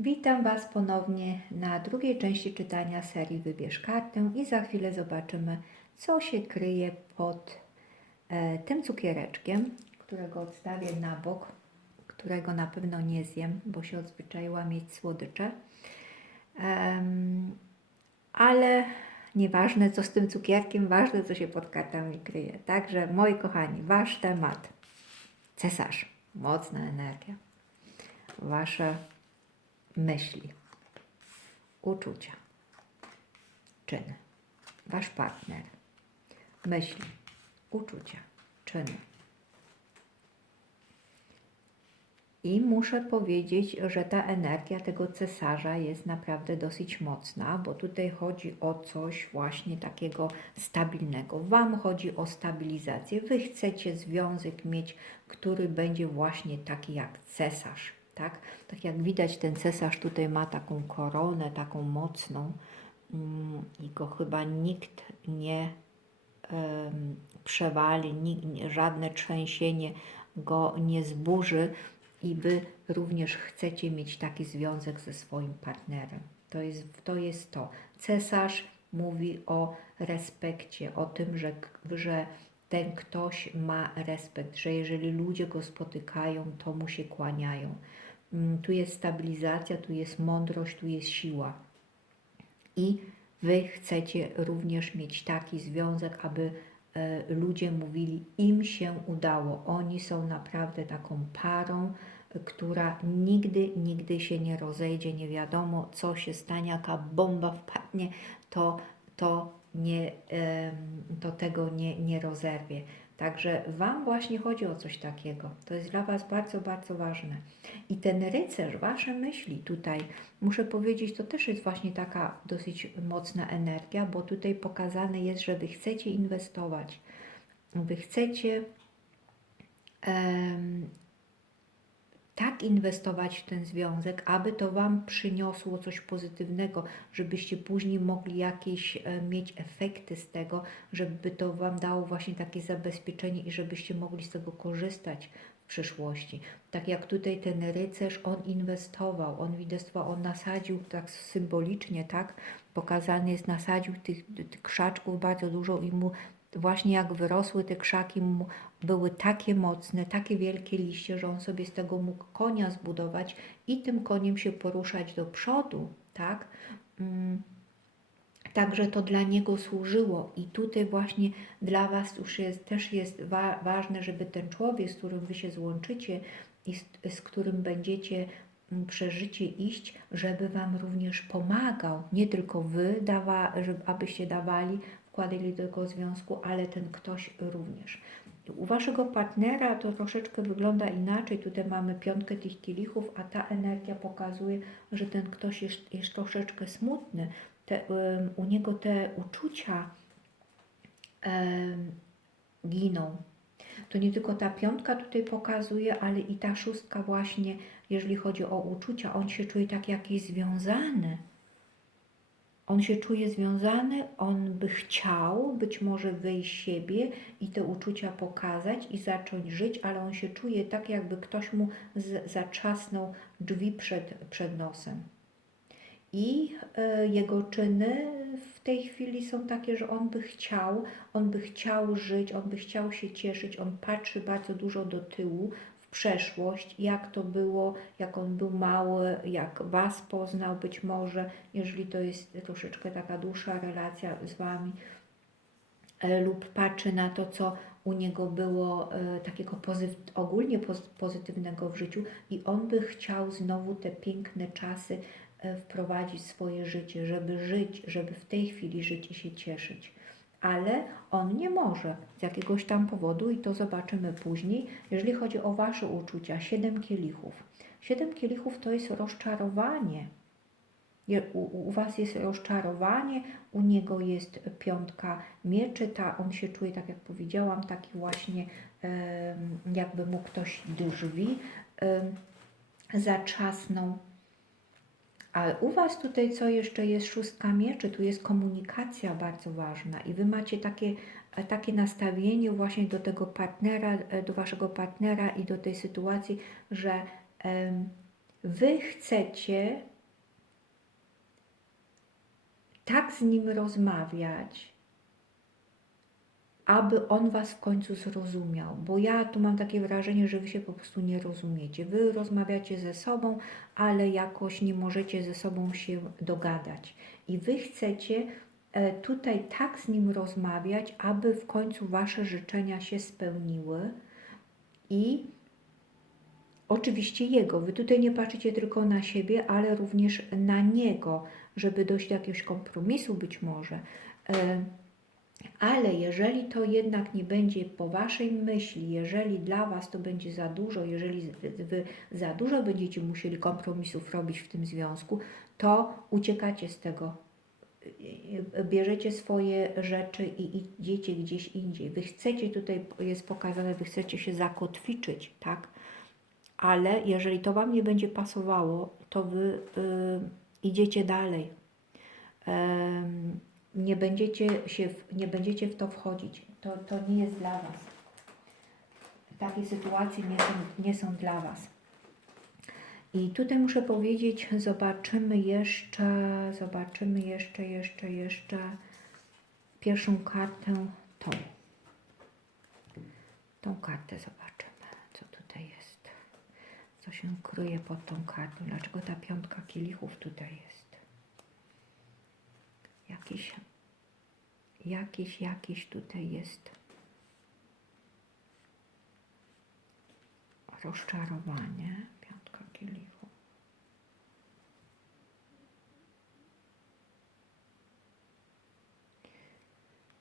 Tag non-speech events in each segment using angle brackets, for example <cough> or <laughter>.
Witam Was ponownie na drugiej części czytania serii Wybierz kartę i za chwilę zobaczymy, co się kryje pod e, tym cukiereczkiem, którego odstawię na bok, którego na pewno nie zjem, bo się odzwyczaiła mieć słodycze. Em, ale nieważne co z tym cukierkiem, ważne co się pod kartami kryje. Także moi kochani, Wasz temat. Cesarz, mocna energia. Wasze myśli, uczucia, czyny. Wasz partner, myśli, uczucia, czyny. I muszę powiedzieć, że ta energia tego cesarza jest naprawdę dosyć mocna, bo tutaj chodzi o coś właśnie takiego stabilnego. Wam chodzi o stabilizację. Wy chcecie związek mieć, który będzie właśnie taki jak cesarz. Tak? tak jak widać, ten cesarz tutaj ma taką koronę, taką mocną mm, i go chyba nikt nie przewali, żadne trzęsienie go nie zburzy i wy również chcecie mieć taki związek ze swoim partnerem. To jest to. Jest to. Cesarz mówi o respekcie, o tym, że, że ten ktoś ma respekt, że jeżeli ludzie go spotykają, to mu się kłaniają. Mm, Tu jest stabilizacja, tu jest mądrość, tu jest siła. I wy chcecie również mieć taki związek, aby e, ludzie mówili, im się udało. Oni są naprawdę taką parą, która nigdy, nigdy się nie rozejdzie. Nie wiadomo, co się stanie, jaka bomba wpadnie, to, to, nie, to tego nie, nie rozerwie. Także Wam właśnie chodzi o coś takiego. To jest dla Was bardzo, bardzo ważne. I ten rycerz, Wasze myśli tutaj, muszę powiedzieć, to też jest właśnie taka dosyć mocna energia, bo tutaj pokazane jest, że Wy chcecie inwestować. Wy chcecie tak inwestować w ten związek, aby to Wam przyniosło coś pozytywnego, żebyście później mogli jakieś e, mieć efekty z tego, żeby to Wam dało właśnie takie zabezpieczenie i żebyście mogli z tego korzystać w przyszłości. Tak jak tutaj ten rycerz, on inwestował, on inwestował, on nasadził tak symbolicznie, tak, pokazany jest, nasadził tych, tych krzaczków bardzo dużo i mu właśnie jak wyrosły te krzaki, były takie mocne, takie wielkie liście, że on sobie z tego mógł konia zbudować i tym koniem się poruszać do przodu, tak? Mm. Także to dla niego służyło i tutaj właśnie dla Was już jest, też jest wa ważne, żeby ten człowiek, z którym Wy się złączycie i z, z którym będziecie mm, przeżycie iść, żeby Wam również pomagał. Nie tylko Wy, dawa, abyście dawali, wkładali do tego związku, ale ten ktoś również. U Waszego partnera to troszeczkę wygląda inaczej. Tutaj mamy piątkę tych kielichów, a ta energia pokazuje, że ten ktoś jest, jest troszeczkę smutny. Te, u niego te uczucia giną. To nie tylko ta piątka tutaj pokazuje, ale i ta szóstka właśnie, jeżeli chodzi o uczucia, on się czuje tak jakiś związany. On się czuje związany, on by chciał być może wyjść siebie i te uczucia pokazać i zacząć żyć, ale on się czuje tak, jakby ktoś mu z, zatrzasnął drzwi przed, przed nosem. I e, jego czyny w tej chwili są takie, że on by chciał, on by chciał żyć, on by chciał się cieszyć, on patrzy bardzo dużo do tyłu, przeszłość, jak to było, jak on był mały, jak Was poznał być może, jeżeli to jest troszeczkę taka dłuższa relacja z Wami, e, lub patrzy na to, co u niego było e, takiego pozyt, ogólnie poz, pozytywnego w życiu i on by chciał znowu te piękne czasy e, wprowadzić w swoje życie, żeby żyć, żeby w tej chwili żyć i się cieszyć. Ale on nie może z jakiegoś tam powodu i to zobaczymy później. Jeżeli chodzi o Wasze uczucia, siedem kielichów. Siedem kielichów to jest rozczarowanie. U, u Was jest rozczarowanie, u niego jest piątka mieczy, ta, on się czuje, tak jak powiedziałam, taki właśnie, jakby mu ktoś drzwi zatrzasnął. Ale u Was tutaj co jeszcze jest? Szóstka mieczy, tu jest komunikacja bardzo ważna i Wy macie takie, e, takie nastawienie właśnie do tego partnera, e, do Waszego partnera i do tej sytuacji, że Wy chcecie tak z nim rozmawiać, aby on was w końcu zrozumiał, bo ja tu mam takie wrażenie, że wy się po prostu nie rozumiecie. Wy rozmawiacie ze sobą, ale jakoś nie możecie ze sobą się dogadać. I wy chcecie e, tutaj tak z nim rozmawiać, aby w końcu wasze życzenia się spełniły i oczywiście jego. Wy tutaj nie patrzycie tylko na siebie, ale również na niego, żeby dojść do jakiegoś kompromisu być może. Ale jeżeli to jednak nie będzie po Waszej myśli, jeżeli dla Was to będzie za dużo, jeżeli Wy za dużo będziecie musieli kompromisów robić w tym związku, to uciekacie z tego. Bierzecie swoje rzeczy i idziecie gdzieś indziej. Wy chcecie, tutaj jest pokazane, Wy chcecie się zakotwiczyć, tak? Ale jeżeli to Wam nie będzie pasowało, to Wy y, idziecie dalej. Y, nie będziecie, się, nie będziecie w to wchodzić. To, to nie jest dla Was. Takie sytuacje nie są, nie są dla Was. I tutaj muszę powiedzieć, zobaczymy jeszcze, zobaczymy jeszcze, jeszcze, jeszcze pierwszą kartę, tą. Tą kartę zobaczymy, co tutaj jest. Co się kryje pod tą kartą. Dlaczego ta piątka kielichów tutaj jest? Jakiś, jakiś, jakiś tutaj jest rozczarowanie, piątka kielichu.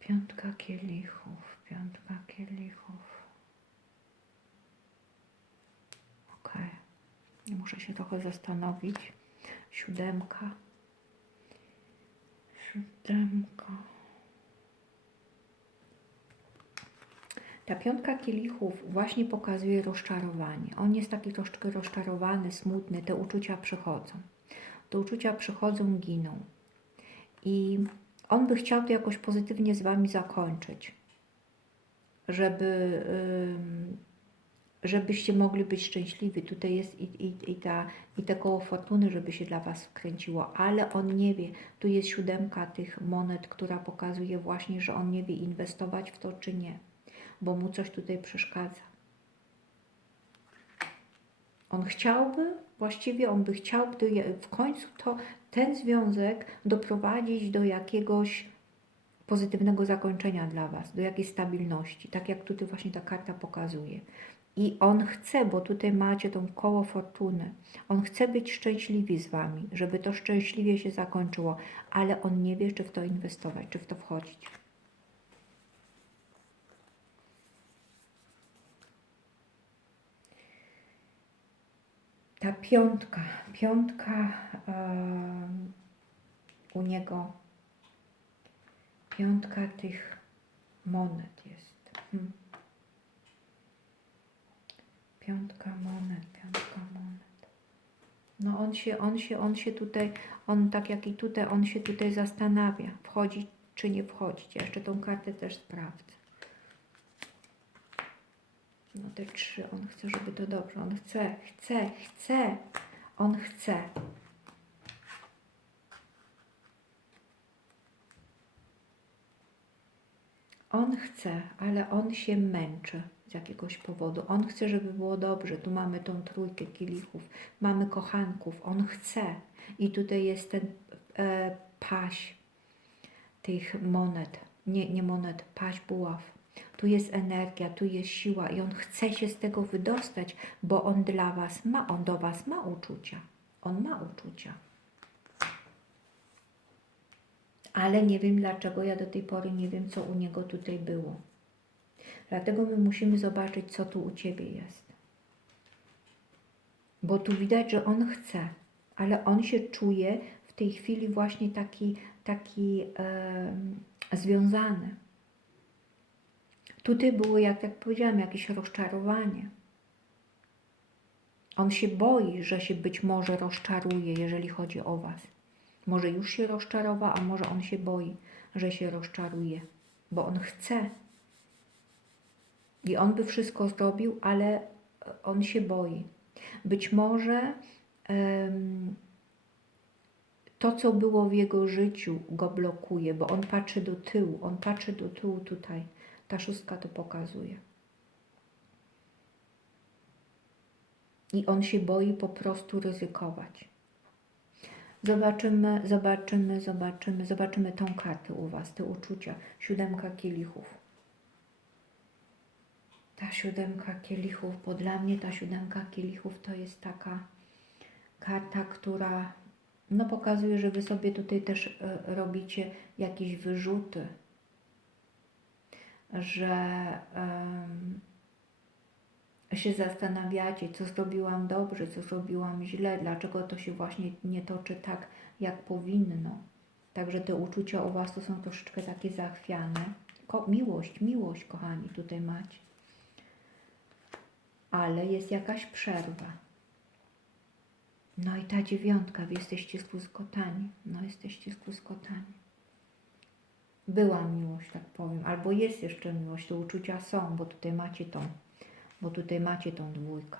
Piątka kielichów, piątka kielichów. Ok. Muszę się trochę zastanowić. Siódemka siódemka. Ta piątka kielichów właśnie pokazuje rozczarowanie. On jest taki troszkę rozczarowany, smutny, te uczucia przychodzą. Te uczucia przychodzą, giną. I on by chciał to jakoś pozytywnie z Wami zakończyć, żeby żebyście mogli być szczęśliwi. Tutaj jest i, i, i, ta, i te koło fortuny, żeby się dla Was wkręciło, ale on nie wie. Tu jest siódemka tych monet, która pokazuje właśnie, że on nie wie inwestować w to czy nie, bo mu coś tutaj przeszkadza. On chciałby, właściwie on by chciał w końcu to, ten związek doprowadzić do jakiegoś pozytywnego zakończenia dla Was, do jakiejś stabilności, tak jak tutaj właśnie ta karta pokazuje. I on chce, bo tutaj macie tą koło fortuny, on chce być szczęśliwy z wami, żeby to szczęśliwie się zakończyło, ale on nie wie, czy w to inwestować, czy w to wchodzić. Ta piątka, piątka yy, u niego, piątka tych monet jest. Hmm. Piątka monet, piątka monet. No on się, on się, on się tutaj, on tak jak i tutaj, on się tutaj zastanawia, wchodzić czy nie wchodzić. Ja jeszcze tą kartę też sprawdzę. No te trzy, on chce, żeby to dobrze. On chce, chce, chce. On chce. On chce, ale on się męczy z jakiegoś powodu. On chce, żeby było dobrze. Tu mamy tą trójkę kielichów, mamy kochanków. On chce. I tutaj jest ten e, paś tych monet. Nie, nie monet, paś buław. Tu jest energia, tu jest siła i on chce się z tego wydostać, bo on dla was ma, on do was ma uczucia. On ma uczucia. Ale nie wiem dlaczego, ja do tej pory nie wiem, co u niego tutaj było. Dlatego my musimy zobaczyć, co tu u Ciebie jest. Bo tu widać, że On chce, ale On się czuje w tej chwili właśnie taki, taki e, związany. Tutaj było, jak, jak powiedziałam, jakieś rozczarowanie. On się boi, że się być może rozczaruje, jeżeli chodzi o Was. Może już się rozczarował, a może on się boi, że się rozczaruje, bo on chce, i on by wszystko zrobił, ale on się boi. Być może um, to, co było w jego życiu, go blokuje, bo on patrzy do tyłu, on patrzy do tyłu tutaj. Ta szóstka to pokazuje. I on się boi po prostu ryzykować. Zobaczymy, zobaczymy, zobaczymy, zobaczymy tą kartę u Was, te uczucia. Siódemka kielichów. Ta siódemka kielichów, bo dla mnie ta siódemka kielichów to jest taka karta, która no pokazuje, że Wy sobie tutaj też e, robicie jakieś wyrzuty, że się zastanawiacie, co zrobiłam dobrze, co zrobiłam źle, dlaczego to się właśnie nie toczy tak, jak powinno. Także te uczucia u Was to są troszeczkę takie zachwiane. Ko miłość, miłość, kochani, tutaj macie. Ale jest jakaś przerwa. No i ta dziewiątka, wy jesteście skruskotani. No jesteście skruskotani. Była miłość, tak powiem, albo jest jeszcze miłość, te uczucia są, bo tutaj macie tą, bo tutaj macie tą dwójkę.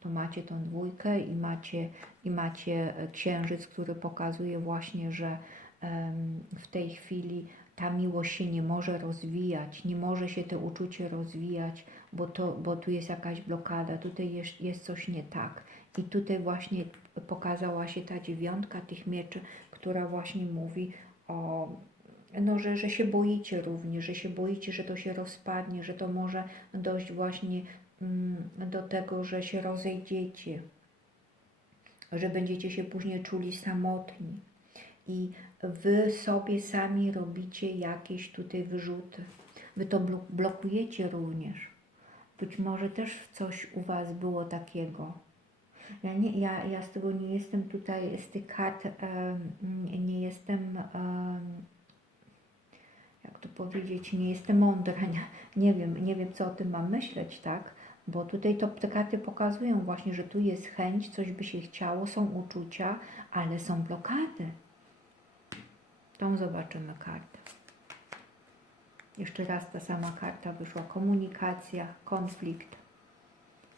To macie tą dwójkę i macie, i macie e, księżyc, który pokazuje właśnie, że w tej chwili ta miłość się nie może rozwijać, nie może się to uczucie rozwijać, bo, to, bo tu jest jakaś blokada, tutaj jest, jest coś nie tak. I tutaj właśnie pokazała się ta dziewiątka tych mieczy, która właśnie mówi o, no, że, że się boicie również, że się boicie, że to się rozpadnie, że to może dojść właśnie mm, do tego, że się rozejdziecie, że będziecie się później czuli samotni. I wy sobie sami robicie jakieś tutaj wyrzuty. Wy to blo- blokujecie również. Być może też coś u Was było takiego. Ja, nie, ja, ja z tego nie jestem tutaj, z tych kart nie jestem, em, jak to powiedzieć, nie jestem mądra, <laughs> nie, nie wiem, nie wiem co o tym mam myśleć, tak? Bo tutaj to, te karty pokazują właśnie, że tu jest chęć, coś by się chciało, są uczucia, ale są blokady. Tą zobaczymy kartę. Jeszcze raz ta sama karta wyszła. Komunikacja, konflikt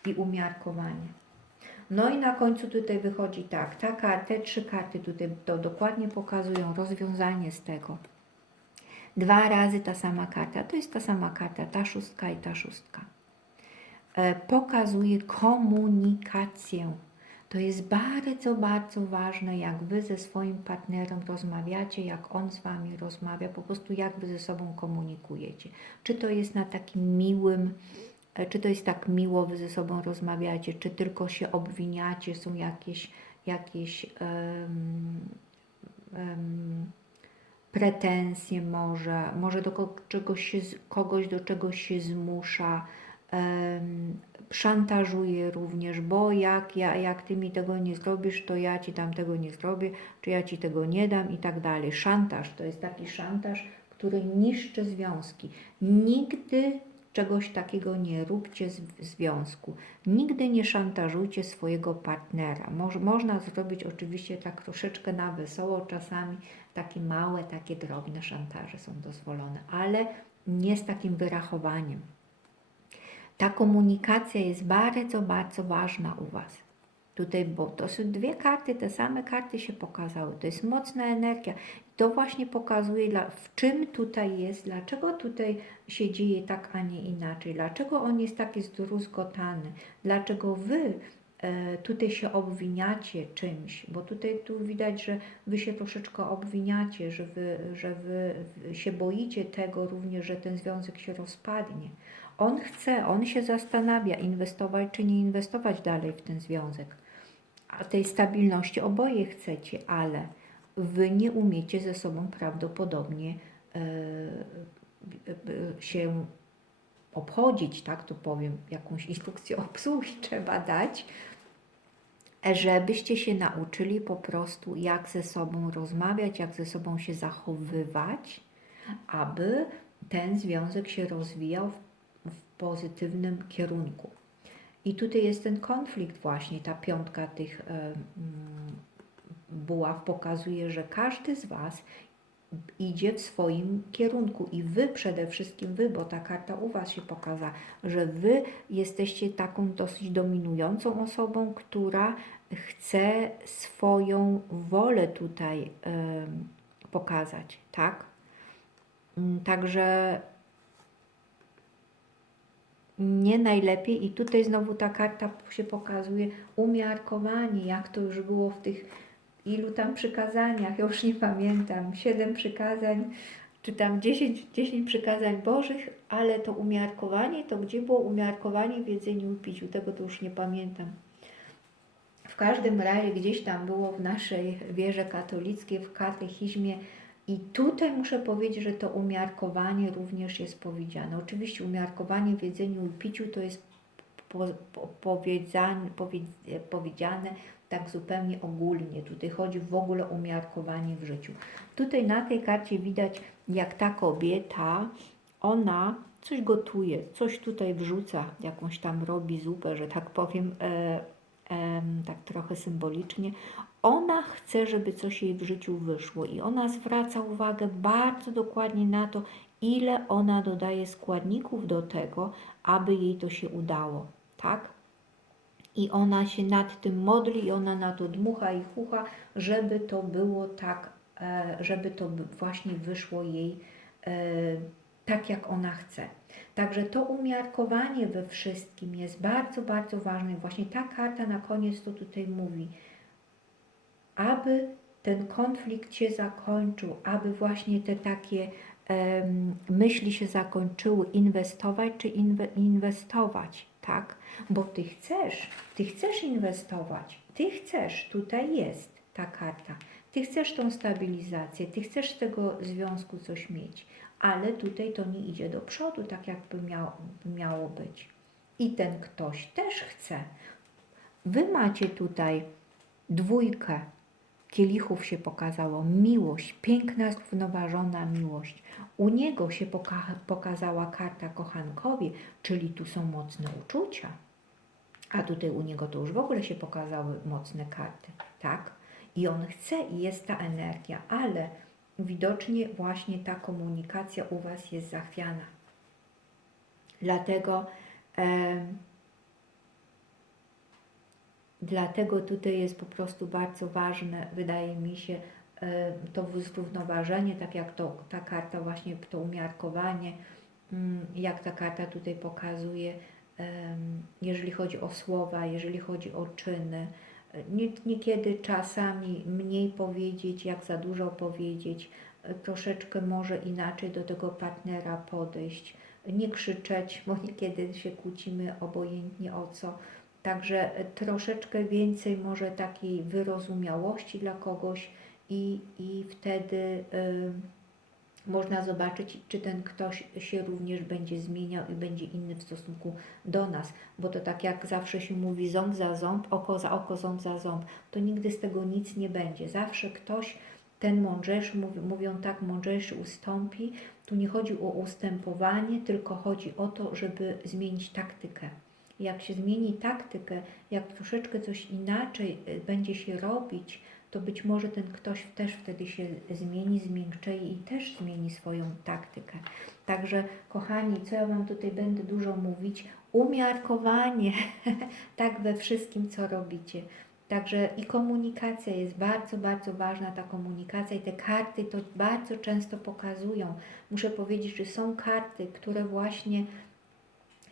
i umiarkowanie. No i na końcu tutaj wychodzi tak, ta karta, te trzy karty tutaj to dokładnie pokazują rozwiązanie z tego. Dwa razy ta sama karta, to jest ta sama karta, ta szóstka i ta szóstka. E, pokazuje komunikację. To jest bardzo, bardzo ważne, jak Wy ze swoim partnerem rozmawiacie, jak on z Wami rozmawia, po prostu jak Wy ze sobą komunikujecie. Czy to jest na takim miłym, e, czy to jest tak miło, Wy ze sobą rozmawiacie, czy tylko się obwiniacie, są jakieś, jakieś em, em, pretensje może, może do ko- czegoś się, z- kogoś do czegoś się zmusza, szantażuje również, bo jak, ja, jak ty mi tego nie zrobisz, to ja ci tam tego nie zrobię, czy ja ci tego nie dam i tak dalej. Szantaż to jest taki szantaż, który niszczy związki. Nigdy czegoś takiego nie róbcie w związku. Nigdy nie szantażujcie swojego partnera. Moż, można zrobić oczywiście tak troszeczkę na wesoło czasami, takie małe, takie drobne szantaże są dozwolone, ale nie z takim wyrachowaniem. Ta komunikacja jest bardzo, bardzo ważna u Was. Tutaj, bo to są dwie karty, te same karty się pokazały. To jest mocna energia. To właśnie pokazuje, w czym tutaj jest, dlaczego tutaj się dzieje tak, a nie inaczej. Dlaczego on jest taki zdruzgotany. Dlaczego Wy e, tutaj się obwiniacie czymś, bo tutaj tu widać, że Wy się troszeczkę obwiniacie, że wy, że wy się boicie tego również, że ten związek się rozpadnie. On chce, on się zastanawia, inwestować czy nie inwestować dalej w ten związek. A tej stabilności oboje chcecie, ale wy nie umiecie ze sobą prawdopodobnie e, e, się obchodzić, tak to powiem, jakąś instrukcję <laughs> obsługi trzeba dać, żebyście się nauczyli po prostu, jak ze sobą rozmawiać, jak ze sobą się zachowywać, aby ten związek się rozwijał w pozytywnym kierunku. I tutaj jest ten konflikt właśnie, ta piątka tych mm, buław pokazuje, że każdy z Was idzie w swoim kierunku i wy przede wszystkim wy, bo ta karta u was się pokazała, że wy jesteście taką dosyć dominującą osobą, która chce swoją wolę tutaj pokazać, tak? Mm, Także nie najlepiej. I tutaj znowu ta karta się pokazuje. Umiarkowanie, jak to już było w tych ilu tam przykazaniach, ja już nie pamiętam, siedem przykazań, czy tam 10, 10 przykazań Bożych, ale to umiarkowanie, to gdzie było umiarkowanie w jedzeniu i piciu, tego to już nie pamiętam. W każdym razie gdzieś tam było w naszej wierze katolickiej, w katechizmie i tutaj muszę powiedzieć, że to umiarkowanie również jest powiedziane. Oczywiście umiarkowanie w jedzeniu i piciu to jest po, po, powiedziane, powiedz, powiedziane tak zupełnie ogólnie. Tutaj chodzi w ogóle o umiarkowanie w życiu. Tutaj na tej karcie widać, jak ta kobieta, ona coś gotuje, coś tutaj wrzuca, jakąś tam robi zupę, że tak powiem, e, tak trochę symbolicznie. Ona chce, żeby coś jej w życiu wyszło i ona zwraca uwagę bardzo dokładnie na to, ile ona dodaje składników do tego, aby jej to się udało, tak? I ona się nad tym modli i ona na to dmucha i chucha, żeby to było tak, e, żeby to właśnie wyszło jej e, tak, jak ona chce. Także to umiarkowanie we wszystkim jest bardzo, bardzo ważne. Właśnie ta karta na koniec to tutaj mówi, aby ten konflikt się zakończył, aby właśnie te takie em, myśli się zakończyły, inwestować czy inwe, inwestować, tak? Bo ty chcesz, ty chcesz inwestować, ty chcesz, tutaj jest ta karta. Ty chcesz tą stabilizację, ty chcesz z tego związku coś mieć, ale tutaj to nie idzie do przodu, tak jakby miało, miało być. I ten ktoś też chce. Wy macie tutaj dwójkę kielichów się pokazało, miłość, piękna, zrównoważona miłość. U niego się poka- pokazała karta kochankowie, czyli tu są mocne uczucia. A tutaj u niego to już w ogóle się pokazały mocne karty, tak? I on chce i jest ta energia, ale widocznie właśnie ta komunikacja u Was jest zachwiana. Dlatego em, Dlatego tutaj jest po prostu bardzo ważne, wydaje mi się, e, to zrównoważenie, tak jak to, ta karta właśnie, to umiarkowanie, mm, jak ta karta tutaj pokazuje, jeżeli chodzi o słowa, jeżeli chodzi o czyny. Nie, niekiedy czasami mniej powiedzieć, jak za dużo powiedzieć, troszeczkę może inaczej do tego partnera podejść, nie krzyczeć, <laughs> bo niekiedy się kłócimy obojętnie o co. Także troszeczkę więcej może takiej wyrozumiałości dla kogoś i, i wtedy y, można zobaczyć, czy ten ktoś się również będzie zmieniał i będzie inny w stosunku do nas. Bo to tak jak zawsze się mówi ząb za ząb, oko za oko, ząb za ząb, to nigdy z tego nic nie będzie. Zawsze ktoś, ten mądrzejszy, mówi- mówią tak, mądrzejszy ustąpi. Tu nie chodzi o ustępowanie, tylko chodzi o to, żeby zmienić taktykę jak się zmieni taktykę, jak troszeczkę coś inaczej y, będzie się robić, to być może ten ktoś też wtedy się zmieni, zmiękczeje i też zmieni swoją taktykę. Także, kochani, co ja Wam tutaj będę dużo mówić? Umiarkowanie, <laughs> tak we wszystkim, co robicie. Także i komunikacja jest bardzo, bardzo ważna, ta komunikacja i te karty to bardzo często pokazują. Muszę powiedzieć, że są karty, które właśnie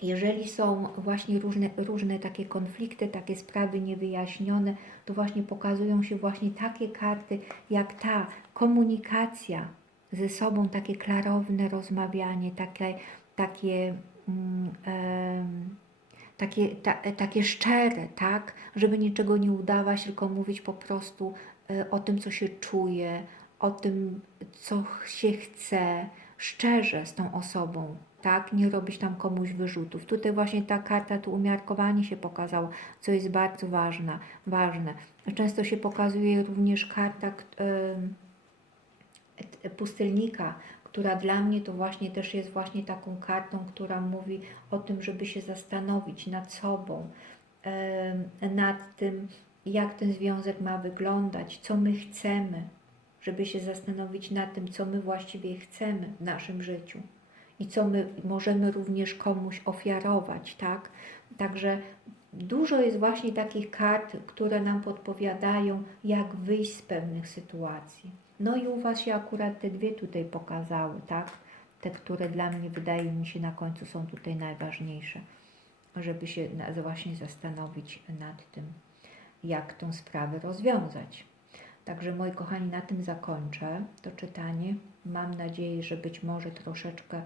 jeżeli są właśnie różne, różne takie konflikty, takie sprawy niewyjaśnione, to właśnie pokazują się właśnie takie karty, jak ta komunikacja ze sobą, takie klarowne rozmawianie, takie, takie, mm, em, takie, ta, takie szczere, tak? Żeby niczego nie udawać, tylko mówić po prostu e, o tym, co się czuje, o tym, co się chce, szczerze z tą osobą, tak? Nie robić tam komuś wyrzutów. Tutaj właśnie ta karta, tu umiarkowanie się pokazało, co jest bardzo ważne. ważne. Często się pokazuje również karta t- pustelnika, która dla mnie to właśnie też jest właśnie taką kartą, która mówi o tym, żeby się zastanowić nad sobą, nad tym, jak ten związek ma wyglądać, co my chcemy, żeby się zastanowić nad tym, co my właściwie chcemy w naszym życiu i co my możemy również komuś ofiarować, tak? Także dużo jest właśnie takich kart, które nam podpowiadają, jak wyjść z pewnych sytuacji. No i u Was się akurat te dwie tutaj pokazały, tak? Te, które dla mnie wydaje mi się na końcu są tutaj najważniejsze, żeby się właśnie zastanowić nad tym, jak tą sprawę rozwiązać. Także moi kochani, na tym zakończę to czytanie. Mam nadzieję, że być może troszeczkę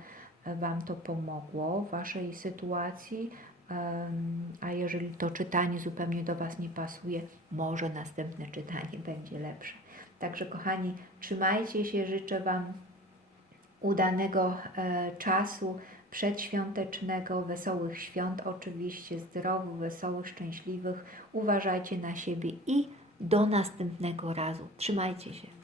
Wam to pomogło w Waszej sytuacji. A jeżeli to czytanie zupełnie do Was nie pasuje, może następne czytanie będzie lepsze. Także kochani, trzymajcie się, życzę Wam udanego e, czasu przedświątecznego, wesołych świąt oczywiście, zdrowych, wesołych, szczęśliwych. Uważajcie na siebie i do następnego razu. Trzymajcie się.